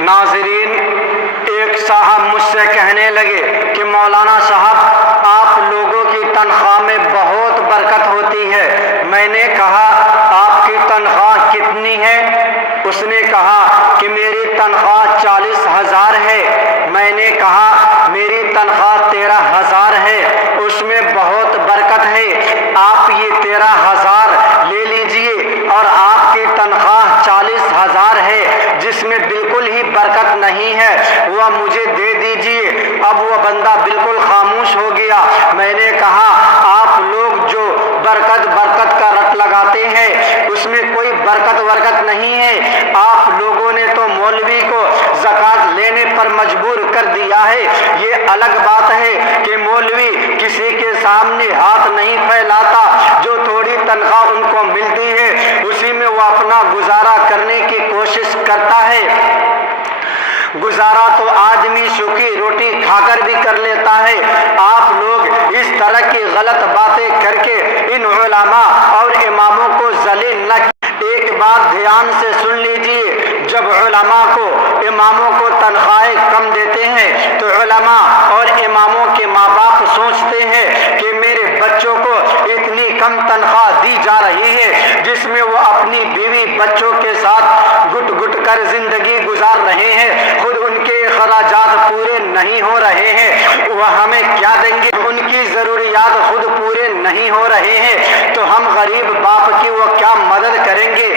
नाज़रीन, एक साहब मुझसे कहने लगे कि मौलाना साहब, आप लोगों की तनख्वाह में बहुत बरकत होती है। मैंने कहा, आपकी तनख्वाह कितनी है? उसने कहा कि मेरी तनख्वाह 40,000 है। मैंने कहा, मेरी तनख्वाह 13,000 है, उसमें बहुत बरकत है। आप ये 13,000 ले लीजिए और आपकी तनख्वाह 40,000 है जिसमें बिल्कुल ही बरकत नहीं है, वह मुझे दे दीजिए। अब वह बंदा बिल्कुल खामोश हो गया। मैंने कहा, आप लोग जो बरकत का रट लगाते हैं उसमें कोई बरकत नहीं है। आप लोगों ने तो मौलवी को ज़कात लेने पर मजबूर कर दिया है। ये अलग बात है कि मौलवी किसी के सामने हाथ नहीं फैलाता। जो थोड़ी तनख्वाह उनको मिलती है उसी में वो अपना गुजारा करने की कोशिश करता है। गुजारा तो आदमी सूखी रोटी खाकर भी कर लेता है। आप लोग इस तरह की गलत बातें करके इन उलमा और इमामों को जलील न। एक बात ध्यान से सुन लीजिए, जब उलमा को इमामों को तनख्वाहें कम देते हैं तो उलमा और इमामों के माँ बाप सोचते हैं कि मेरे बच्चों को इतनी कम तनख्वाह दी जा रही है जिसमें वो अपनी बीवी बच्चों के साथ घुट कर जिंदगी गुजार रहे हैं, खुद उनके खराजात पूरे नहीं हो रहे हैं, वह हमें क्या देंगे? उनकी ज़रूरियात खुद पूरे नहीं हो रहे हैं तो हम गरीब बाप की वो क्या मदद करेंगे?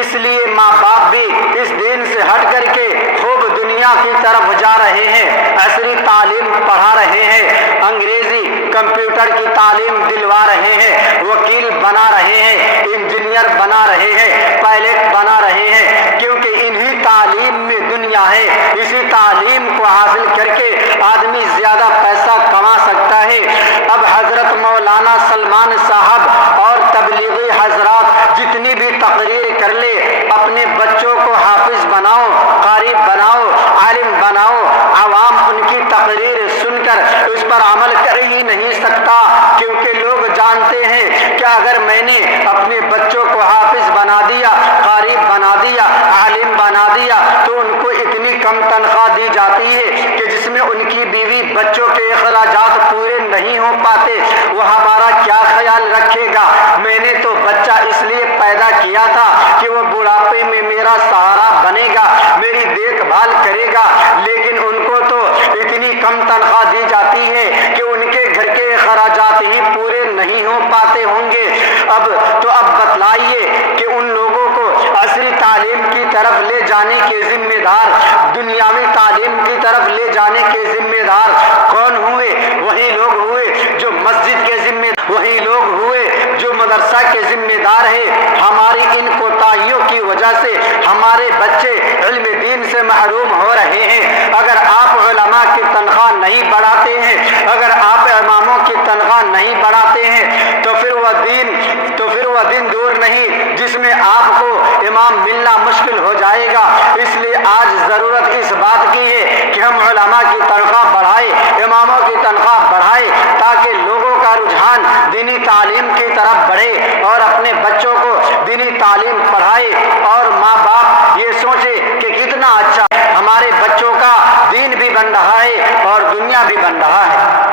इसलिए माँ बाप भी इस दीन से हट करके खूब दुनिया की तरफ जा रहे हैं, असली तालीम पढ़ा रहे हैं, अंग्रेजी कंप्यूटर की तालीम दिलवा रहे हैं, वकील बना रहे हैं, इंजीनियर बना रहे हैं, पायलट बना रहे हैं, क्योंकि इन्हीं तालीम में दुनिया है। इसी तालीम को हासिल करके आदमी ज्यादा पैसा कमा सकता है। अब हजरत मौलाना सलमान साहब और तबलीगी हजरात जितनी भी तकरीर कर ले, अपने बच्चों को हाफिज बनाओ, कारी बनाओ, आलिम बनाओ, आवाम उनकी तकरीर सुनकर उस पर अमल कर ही नहीं सकता, क्योंकि लोग जानते हैं कि अगर मैंने अपने बच्चों को हाफिज बना दिया, कारी बना दिया, आलिम बना दिया तो उनको इतनी कम तनख्वाह दी जाती है कि जिसमें उनकी बीवी बच्चों के अखराजात पूरे नहीं हो पाते। वह हमारा क्या ख्याल रखेगा? मैंने तो बच्चा इसलिए पैदा किया था कि वह बुढ़ापे में मेरा सहारा बनेगा, मेरी देखभाल करेगा, लेकिन उनको तो इतनी कम तनख्वाह दी जाती है कि उनके घर के खराजात ही पूरे नहीं हो पाते होंगे। अब बतलाइए कि उन लोगों को असली तालीम की तरफ ले जाने के जिम्मेदार, दुनियावी तालीम की तरफ ले जाने के जिम्मेदार कौन हुए? वही लोग हुए जो मस्जिद के जिम्मेदार, वही लोग हुए जो मदरसा के जिम्मेदार है। हमारी इन कोताहियों की वजह से हमारे बच्चे इल्म दीन से महरूम हो रहे हैं। अगर आप उलमा की तनख्वाह नहीं बढ़ाते हैं, अगर आप इमामों की तनख्वाह नहीं बढ़ाते हैं तो फिर वह दिन दूर नहीं जिसमें आपको इमाम मिलना मुश्किल हो जाएगा। इसलिए आज ज़रूरत इस बात की है कि हम उलमा की तनख्वाह बढ़ाएं, इमामों की तनख्वाह बढ़ाएं, ताकि लोगों का रुझान दीनी तालीम की तरफ बढ़े और अपने बच्चों को दीनी तालीम पढ़ाए और माँ बाप ये सोचे कि कितना अच्छा हमारे बच्चों का दीन भी बन रहा है और दुनिया भी बन रहा है।